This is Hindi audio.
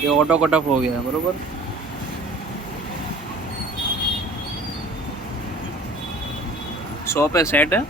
ये ऑटो कट ऑफ हो गया बरोबर। शॉप है, सेट है।